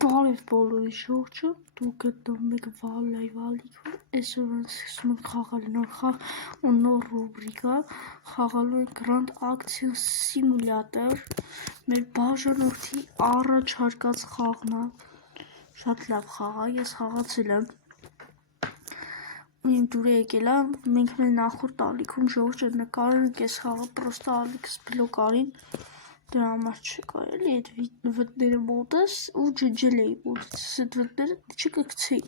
Բարև բոլորի շուրջը, դուք գտնվում եք վալայվալիքում, այսօր մենք սկսում ենք խաղալ նոր խաղ ու նոր ռուբրիկա, խաղալու ենք Grand Action Simulator, մեր բաժանորդի առաջարկած խաղն է, շատ լավ խաղ է, ես խաղացել եմ, ու իմ դուրը եկել է, մենք մեր նախորդ ալիքում ժողովուրդ նկարել ենք այս խաղը պրոստը Ալիքս Բլոկարին, դրա համար չկարելի այդ վտները մոտս ու ջջել էի մոտս այդ վտները չկկցեի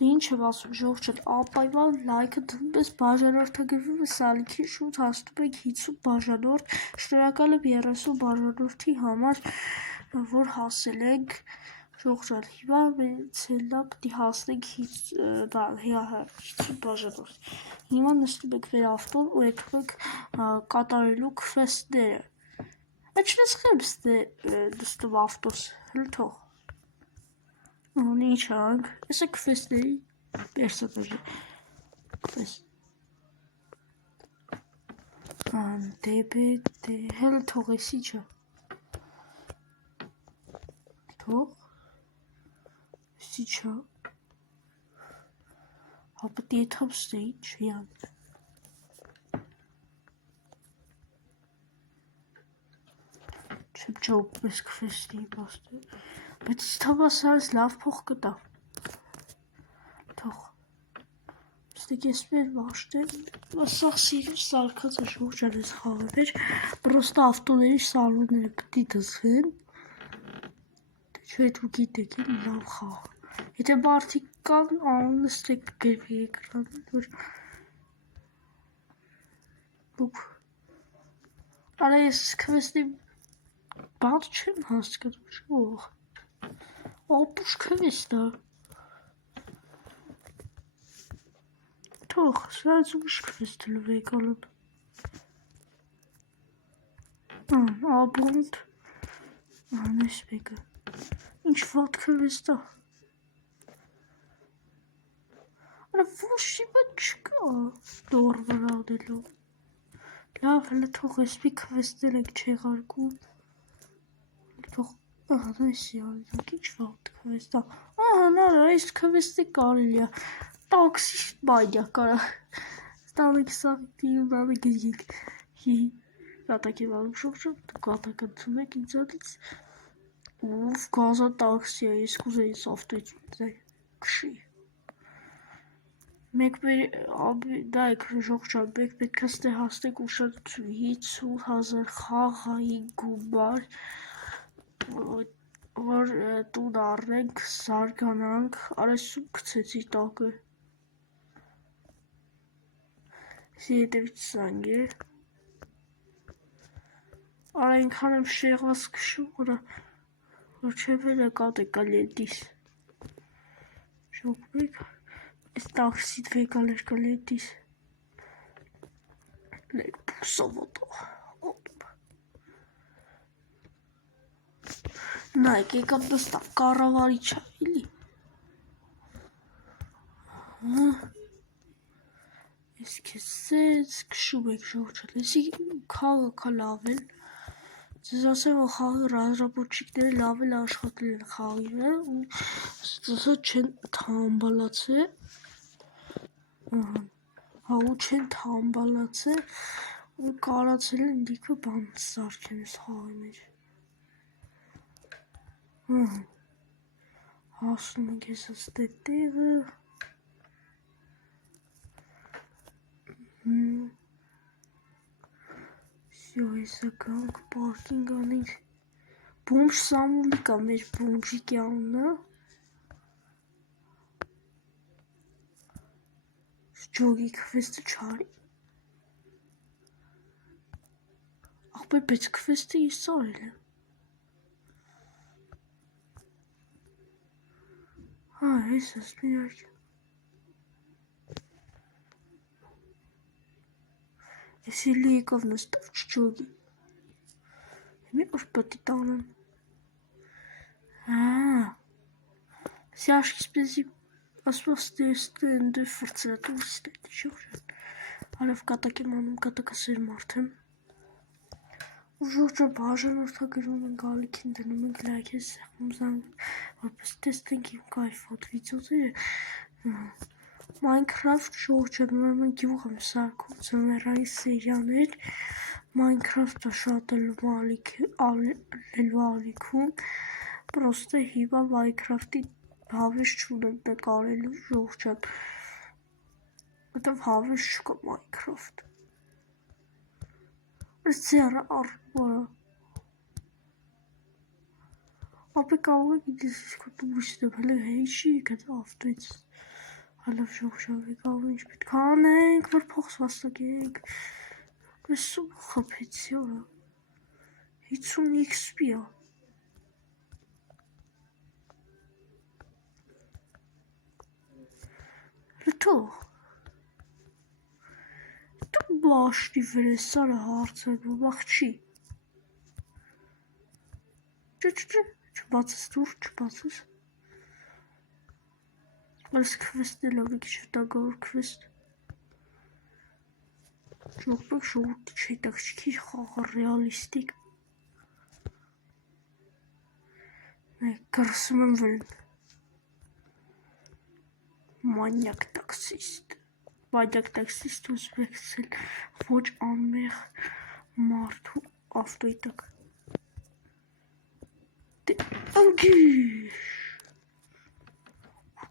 դե ինչ եմ ասում ժողովուրդ ապայվալ լայքը դնպես բաժանորդագրվում է սալիքի շուտ հասնում ենք 50 բաժանորդ շնորհակալ եմ 30 բաժանորդի համար որ հասել ենք ժողովուրդ հիմա մենք ցելնա պիտի հասնենք 50 բաժանորդ հիմա նստում ենք մեր ավտոն ու եկնում ենք կատարելու քվեսթները Начнем с автобус. Лето. Ничего. Это квесты. Персонажи. Квест. ДБД. Лето сейчас. То. Сейчас. А потом там стоит чья. Job is kwestie was het is toch wel zelfs laafpocht da toch stuk je speel was zag serieus zal ik het zo gaan schalen weet просто автоների սալոնները պետք է դասեն դե չէ դու գիտեք լավ խաղ եթե մարդիկ կան անստեք գրվի էկրանը որ բուք արա ես քվեստի Բաց չեմ հասկանում շող ապուշ քվեստ է թող սրանց ուրիշ քվեստ լավ եկալն աբոնդ անես բեկը ինչ վատ քվեստ է արա ոչի բաց չկա դոր վրա դելու լավ հələ թող էսպի քվեստեր եք չեղարկում Ինչ վատ քվեստ է, նարը, այս քվեստը կարելի է, տաքսիստ մանյակ արա, ստանեք սաղիքի ունանը գրգեք, կատակ եմ անում շողջով, դու կատակ ընդում եք ինձանից, ուվ գազա տաքսի է, ես կուզեի ինձ ավտոյություն քշի, մեկ դա եք ժողջան, մեկ պետք է ստե հասնեք ուշադրություն, 50,000 խաղայի գումար, որ տուն առնենք, զարգանանք, արեսում կցեցի տակը, սի հետևից զանգ է, արա ինքան եմ շեղված կշում, որ չեմ էլ կատ եկա լետիս, շոք մեկ, ես տաքսիտ վեկալ էր կա լետիս, լեք պուսավոտո, նայք եկամ նստա կառավարիչ է, էլի, ես կեսեց կշում եք ժողջան, եսի խաղը կա լավ էլ, ձեզ ասեմ, որ խաղի ռազրապոչիկները լավ էլ աշխատել են խաղի ու ստասա չեն թամբալացե, ու չեն թամբալացե ու կարացել են դիքը բան սարքեն ես խաղի մեջ, հասնում ենք ես աստե տեղը, Всё, եսա գանք պարկինգ անենք, բոմժ Սամուլի կա մեր բոմժիկի անունը, Ջոգի քվեստը չարի, աղբեր բայց քվեստը ես արել եմ, ես ասմ իրարկ, ես էլի եկավ նստավ չջոգի, մի որ պտի տանեմ, սի աշկիս պեզի ասպով ստենդը վրծրատուր ստենդի շողջան, արև կատակ եմ անում կատակասեր մարդ եմ, Ժողովուրդը բաժանորդագրում են գալիքին դնում ենք լայքեր սեղմում զանգ որպես տեսնենք իմ կայֆոտ վիդեոները Minecraft ժողովուրդը ուրեմն գյուղ եմ սարքում ձմեռային սերիաներ Minecraft-ը շատ լելու ալիքում պրոստը հիմա Minecraft-ի հավես չունեմ նկարելու ժողովուրդ որտև հավես չկա Minecraft Ձեռը առնվարը ապի կարող եք իդես իսկո տուրիստը հələ հեյշի կդ ավտոից հալավ ժողովուրդ կարող ինչ պետք է անենք որ փողս վաստակենք Սում խփեցի օրա 50 XP-ա Լթող Դու բաշտի վրես սարը հարցակում աղջի չբացես դուր չբացես Բայց քվեստել ա մի քիչ վտանգավոր քվեստ Ժողովուրդ չի տակչքի խաղը ռեալիստիկ Կրսում եմ վրեն Մանյակ տաքսիստ Մանյակ տաքսիստ ուզբեկցել ոչ անմեղ մարդու ավտոյի տակ Անգիշ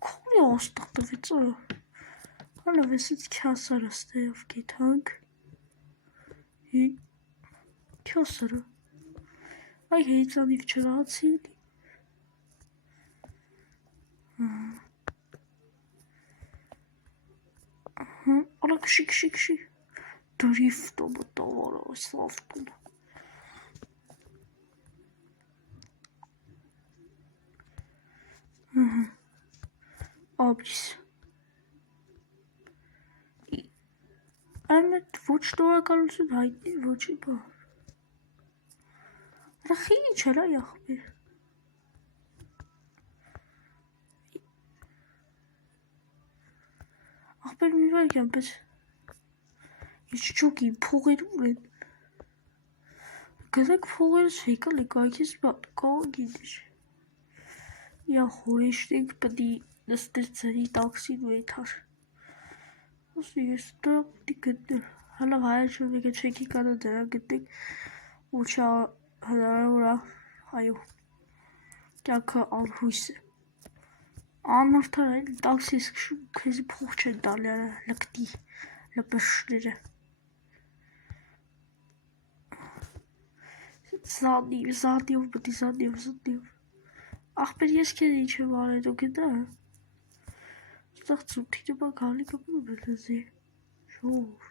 Քոնի աստղ տվեց օրա Հալավ էսից քյասարը ստեյով գետանք Քյասարը Այ հեյցանիվ չրացի Արա քշի Դրիֆտը մտավարը այս ավտուն Աբրիս Այդ ոչ շնորհակալություն հայտնի ոչի բա Ռախի ինչ էլա ախպեր Ախպեր մի վայրկյան պես Ես չոքի փողեր ուր են Գլեք փողերս հեկալ է կայքես կարող գիտիշ Յա խորեշտենք պդի նստեր ծերի տաքսին ու եթար Ոսի ես դրա պդի գտնել Հալավ հայր շով եկը չեքի կանա դրա գտնենք ու չա հնարավոր այո կյակը անհույս է Անարդար այլ տաքսի ես կշում քեզի փող չեն տալի արա լկտի լպշները Զադիով բտի զադիով Ախպեր ես կեզ ինչ եմ արել ու գտա Ստաղ ծուտիը բա գալի կպում է լզի Ժոր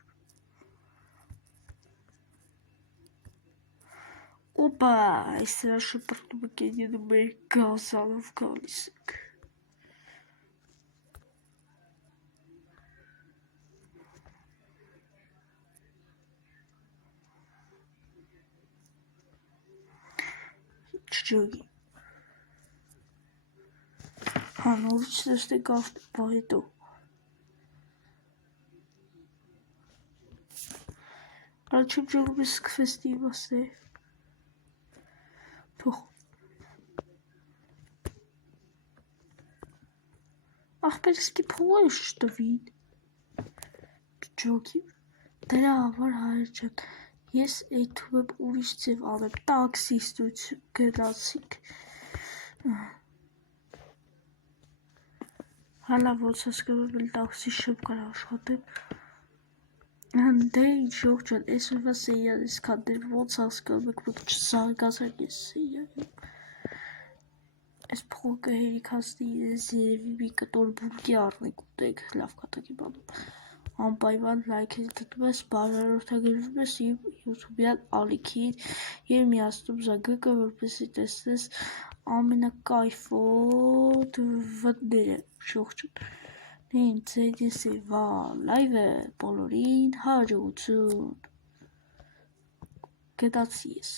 Օպա այս նրա շպրտումը կենյանը մեր գազանով գալիս եք Չջոգի Հանորից տեսնենք ավտոպա հետո Արա չեմ ճոգում ես կվեստի իմաստ է Թող Ախպեր իսկի փողերս չտվին Չջոգի Դրա համար հայր ճատ Ես էյթում եմ ուրիշ ձև անեմ տաքսիստություն գնացիք Հալա ոնց հասկանում եմ տաքսի շեմ կար աշխատեմ Դե ինչ ժողջան ես ուրվա սեյան ես կաններ ոնց հասկանում եք մոտ չզարգացակ ես սեյան Ես փողոքը հերիք հասնի ես երևի մի կտոր բուրգի առնեք ուտեք լավ կատակի բանում Անպայման լայքեր դտում ես, բաժանորդագրվում ես իմ յութուբյան ալիքին և միացնում զանգակը, որպեսզի տեսնես ամենակայֆոտ վտները շողջն ձեզի լայվը բոլորին հաջողություն գտացի ես